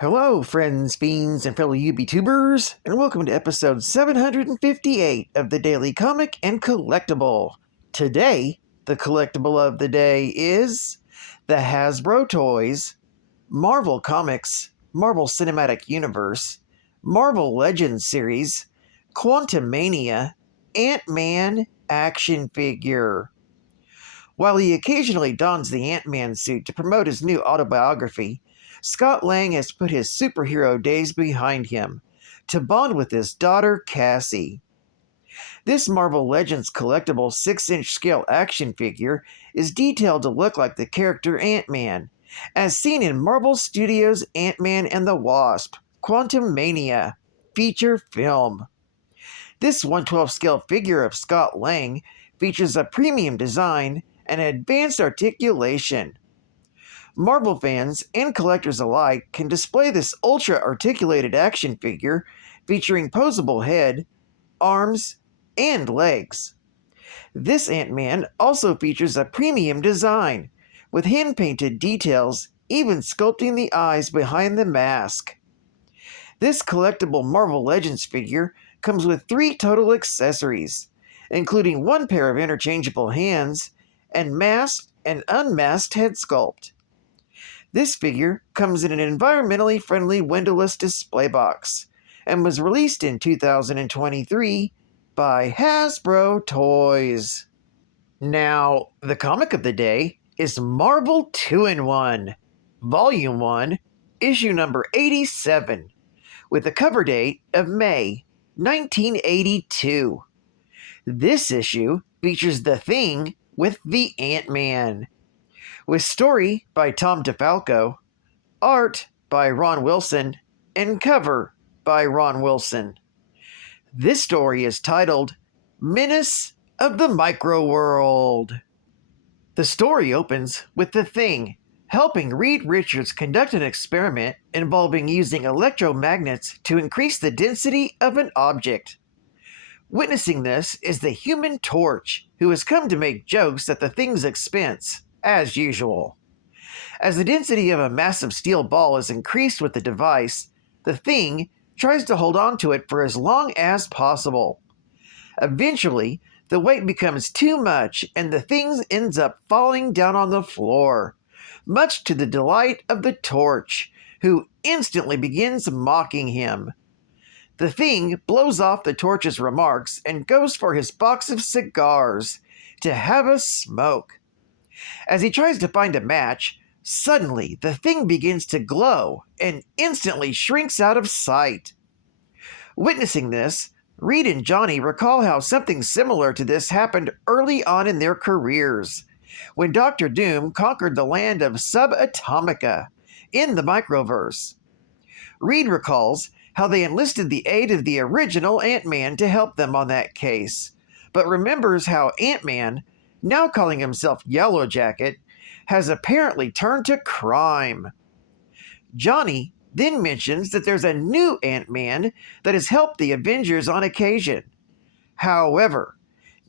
Hello, friends, fiends, and fellow UBTubers, and welcome to episode 758 of the Daily Comic and Collectible. Today, the collectible of the day is the Hasbro Toys, Marvel Comics, Marvel Cinematic Universe, Marvel Legends series, Quantumania, Ant-Man action figure. While he occasionally dons the Ant-Man suit to promote his new autobiography, Scott Lang has put his superhero days behind him to bond with his daughter Cassie. This Marvel Legends collectible 6-inch scale action figure is detailed to look like the character Ant-Man, as seen in Marvel Studios' Ant-Man and the Wasp, Quantumania feature film. This 1/12 scale figure of Scott Lang features a premium design and advanced articulation. Marvel fans and collectors alike can display this ultra-articulated action figure featuring posable head, arms, and legs. This Ant-Man also features a premium design, with hand-painted details even sculpting the eyes behind the mask. This collectible Marvel Legends figure comes with 3 total accessories, including 1 pair of interchangeable hands and masked and unmasked head sculpt. This figure comes in an environmentally friendly windowless display box and was released in 2023 by Hasbro Toys. Now, the comic of the day is Marvel 2-in-1, Volume 1, issue number 87, with a cover date of May 1982. This issue features The Thing with the Ant-Man, with story by Tom DeFalco, art by Ron Wilson, and cover by Ron Wilson. This story is titled Menace of the Micro-World. The story opens with The Thing helping Reed Richards conduct an experiment involving using electromagnets to increase the density of an object. Witnessing this is the Human Torch, who has come to make jokes at the Thing's expense, as usual. As the density of a massive steel ball is increased with the device, the Thing tries to hold on to it for as long as possible. Eventually, the weight becomes too much and the Thing ends up falling down on the floor, much to the delight of the Torch, who instantly begins mocking him. The Thing blows off the Torch's remarks and goes for his box of cigars to have a smoke. As he tries to find a match, suddenly the Thing begins to glow and instantly shrinks out of sight. Witnessing this, Reed and Johnny recall how something similar to this happened early on in their careers, when Dr. Doom conquered the land of Subatomica in the Microverse. Reed recalls how they enlisted the aid of the original Ant-Man to help them on that case, but remembers how Ant-Man, now calling himself Yellow Jacket, has apparently turned to crime. Johnny then mentions that there's a new Ant-Man that has helped the Avengers on occasion. However,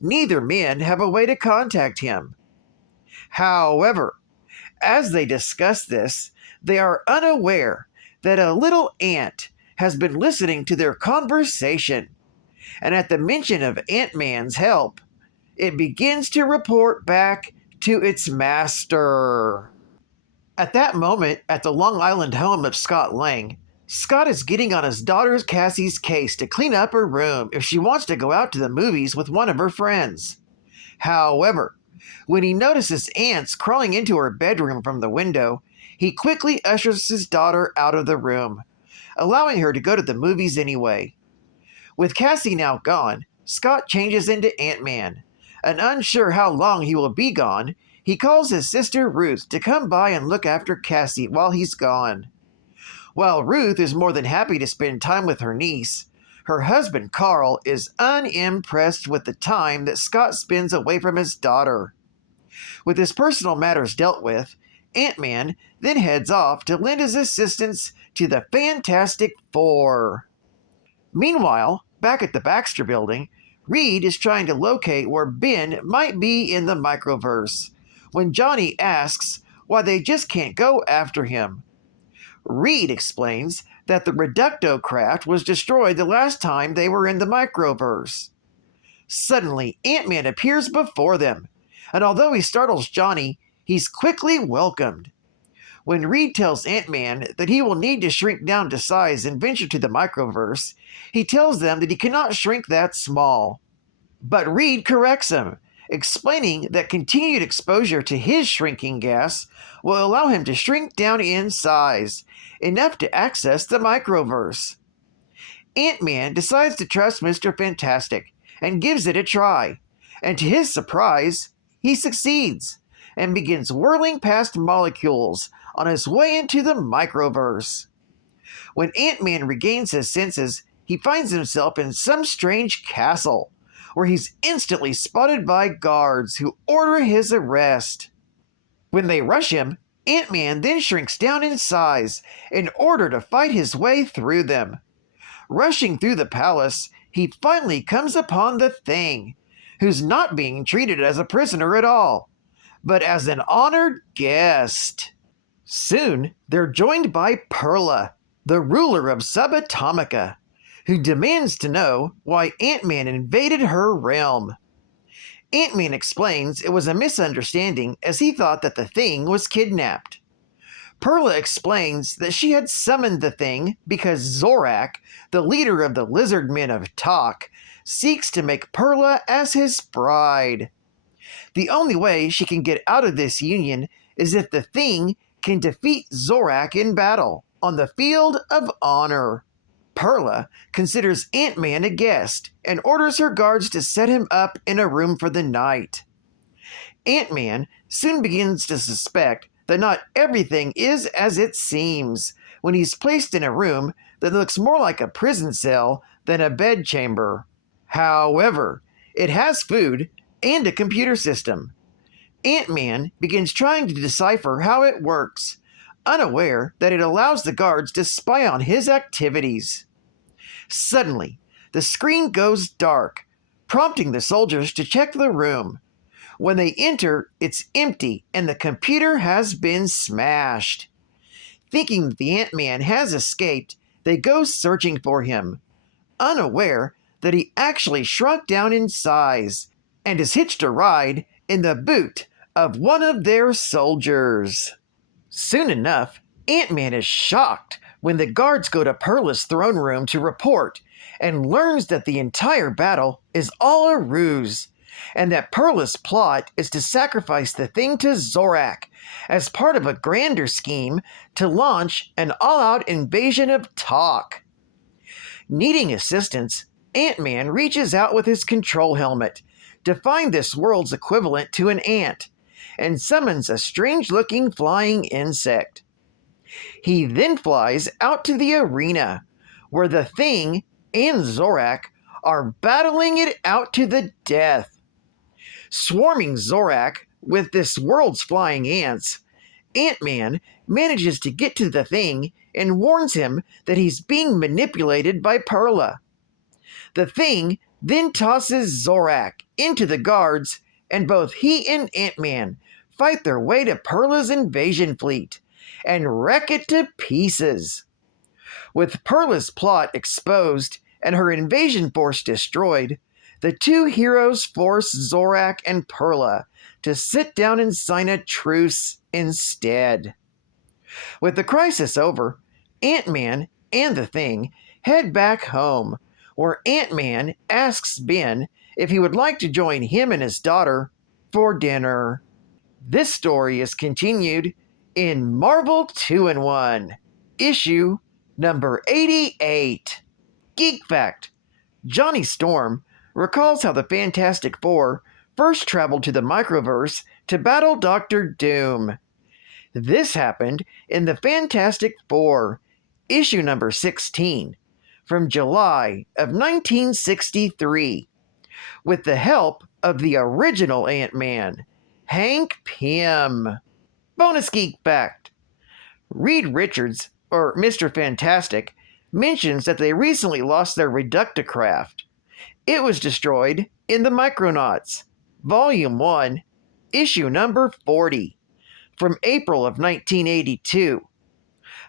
neither men have a way to contact him. However, as they discuss this, they are unaware that a little ant has been listening to their conversation, and at the mention of Ant-Man's help, it begins to report back to its master. At that moment, at the Long Island home of Scott Lang, Scott is getting on his daughter Cassie's case to clean up her room if she wants to go out to the movies with one of her friends. However, when he notices ants crawling into her bedroom from the window, he quickly ushers his daughter out of the room, allowing her to go to the movies anyway. With Cassie now gone, Scott changes into Ant-Man, and unsure how long he will be gone, he calls his sister Ruth to come by and look after Cassie while he's gone. While Ruth is more than happy to spend time with her niece, her husband Carl is unimpressed with the time that Scott spends away from his daughter. With his personal matters dealt with, Ant-Man then heads off to lend his assistance to the Fantastic Four. Meanwhile, back at the Baxter Building, Reed is trying to locate where Ben might be in the Microverse, when Johnny asks why they just can't go after him. Reed explains that the Reducto craft was destroyed the last time they were in the microverse. Suddenly, Ant-Man appears before them, and although he startles Johnny, he's quickly welcomed. When Reed tells Ant-Man that he will need to shrink down to size and venture to the microverse, he tells them that he cannot shrink that small. But Reed corrects him, explaining that continued exposure to his shrinking gas will allow him to shrink down in size, enough to access the microverse. Ant-Man decides to trust Mr. Fantastic and gives it a try, and to his surprise, he succeeds and begins whirling past molecules on his way into the microverse. When Ant-Man regains his senses, he finds himself in some strange castle, where he's instantly spotted by guards who order his arrest. When they rush him, Ant-Man then shrinks down in size in order to fight his way through them. Rushing through the palace, he finally comes upon the Thing, who's not being treated as a prisoner at all, but as an honored guest. Soon, they're joined by Perla, the ruler of Subatomica, who demands to know why Ant-Man invaded her realm. Ant-Man explains it was a misunderstanding as he thought that the Thing was kidnapped. Perla explains that she had summoned the Thing because Zorak, the leader of the Lizard Men of Talk, seeks to make Perla as his bride. The only way she can get out of this union is if the Thing can defeat Zorak in battle on the field of honor. Perla considers Ant-Man a guest and orders her guards to set him up in a room for the night. Ant-Man soon begins to suspect that not everything is as it seems when he's placed in a room that looks more like a prison cell than a bedchamber. However, it has food and a computer system. Ant-Man begins trying to decipher how it works, unaware that it allows the guards to spy on his activities. Suddenly, the screen goes dark, prompting the soldiers to check the room. When they enter, it's empty and the computer has been smashed. Thinking that the Ant-Man has escaped, they go searching for him, unaware that he actually shrunk down in size and has hitched a ride in the boot of one of their soldiers. Soon enough, Ant-Man is shocked when the guards go to Perla's throne room to report and learns that the entire battle is all a ruse, and that Perla's plot is to sacrifice the Thing to Zorak as part of a grander scheme to launch an all-out invasion of Talk. Needing assistance, Ant-Man reaches out with his control helmet to find this world's equivalent to an ant, and summons a strange-looking flying insect. He then flies out to the arena, where the Thing and Zorak are battling it out to the death. Swarming Zorak with this world's flying ants, Ant-Man manages to get to the Thing and warns him that he's being manipulated by Perla. The Thing then tosses Zorak into the guards, and both he and Ant-Man fight their way to Perla's invasion fleet and wreck it to pieces. With Perla's plot exposed and her invasion force destroyed, the two heroes force Zorak and Perla to sit down and sign a truce instead. With the crisis over, Ant-Man and the Thing head back home, where Ant-Man asks Ben if he would like to join him and his daughter for dinner. This story is continued in Marvel 2-in-1, issue number 88. Geek Fact: Johnny Storm recalls how the Fantastic Four first traveled to the microverse to battle Doctor Doom. This happened in the Fantastic Four, issue number 16, from July of 1963, with the help of the original Ant-Man, Hank Pym. Bonus Geek Fact: Reed Richards, or Mr. Fantastic, mentions that they recently lost their Reductocraft. It was destroyed in the Micronauts, Volume 1, issue number 40, from April of 1982.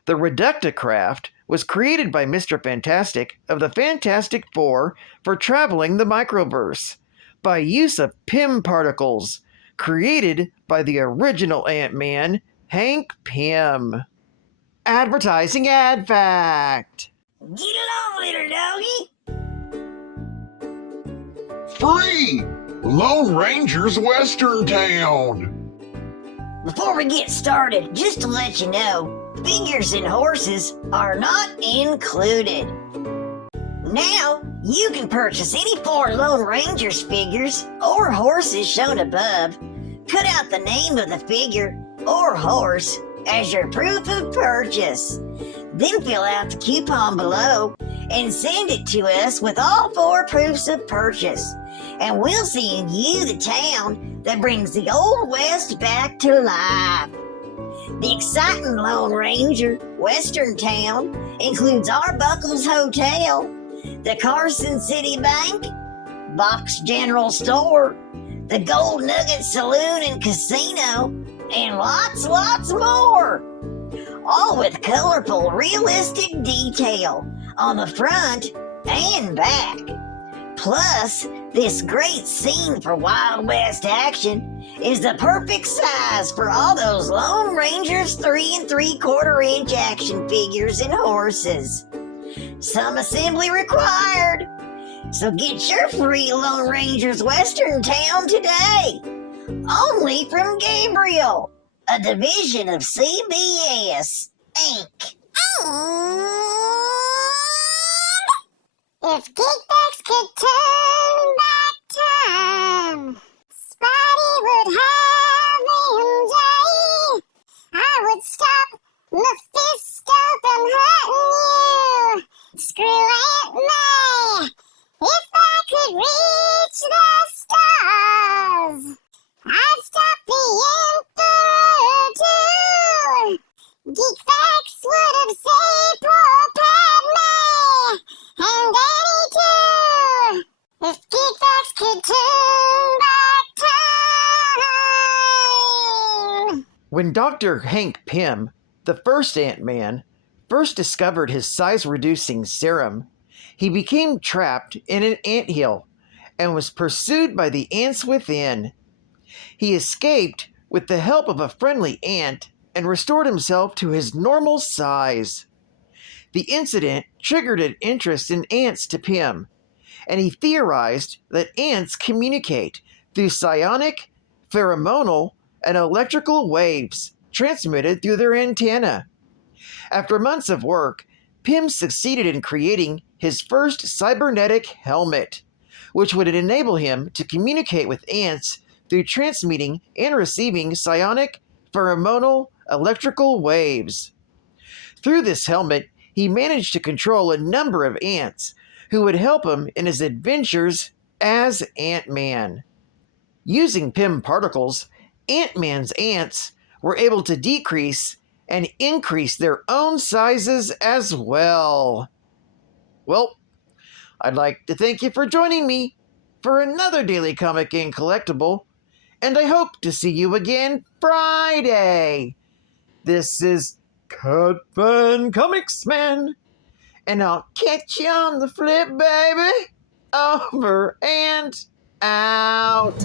The Reducticraft was created by Mr. Fantastic of the Fantastic Four for traveling the microverse by use of Pym particles, created by the original Ant-Man, Hank Pym. Advertising ad fact. Get along, little doggy. Free! Lone Ranger's Western Town! Before we get started, just to let you know, figures and horses are not included. Now, you can purchase any 4 Lone Rangers figures or horses shown above, cut out the name of the figure or horse as your proof of purchase. Then fill out the coupon below and send it to us with all 4 proofs of purchase. And we'll send you the town that brings the Old West back to life. The exciting Lone Ranger Western Town includes Arbuckle's Hotel, the Carson City Bank, Box General Store, the Gold Nugget Saloon and Casino, and lots more. All with colorful, realistic detail on the front and back. Plus, this great scene for Wild West action is the perfect size for all those Lone Rangers 3 3/4 inch action figures and horses. Some assembly required. So get your free Lone Rangers Western Town today. Only from Gabriel, a division of CBS Inc. If kickbacks could turn back time, Spidey would have him day. I would stop Mephisto from hurting you. Screw Aunt May. If I could reach the stars, I'd stop the Emperor too. Geek Facts would have saved poor Padme and Danny too. If Geek Facts could turn back time. When Dr. Hank Pym, the first Ant-Man, first discovered his size-reducing serum, he became trapped in an anthill and was pursued by the ants within. He escaped with the help of a friendly ant and restored himself to his normal size. The incident triggered an interest in ants to Pym, and he theorized that ants communicate through psionic, pheromonal, and electrical waves transmitted through their antenna. After months of work, Pym succeeded in creating his first cybernetic helmet, which would enable him to communicate with ants through transmitting and receiving psionic, pheromonal, electrical waves. Through this helmet, he managed to control a number of ants who would help him in his adventures as Ant-Man. Using Pym particles, Ant-Man's ants were able to decrease and increase their own sizes as well. Well, I'd like to thank you for joining me for another Daily Comic and Collectible, and I hope to see you again Friday. This is Cut Fun Comics Man, and I'll catch you on the flip, baby. Over and out.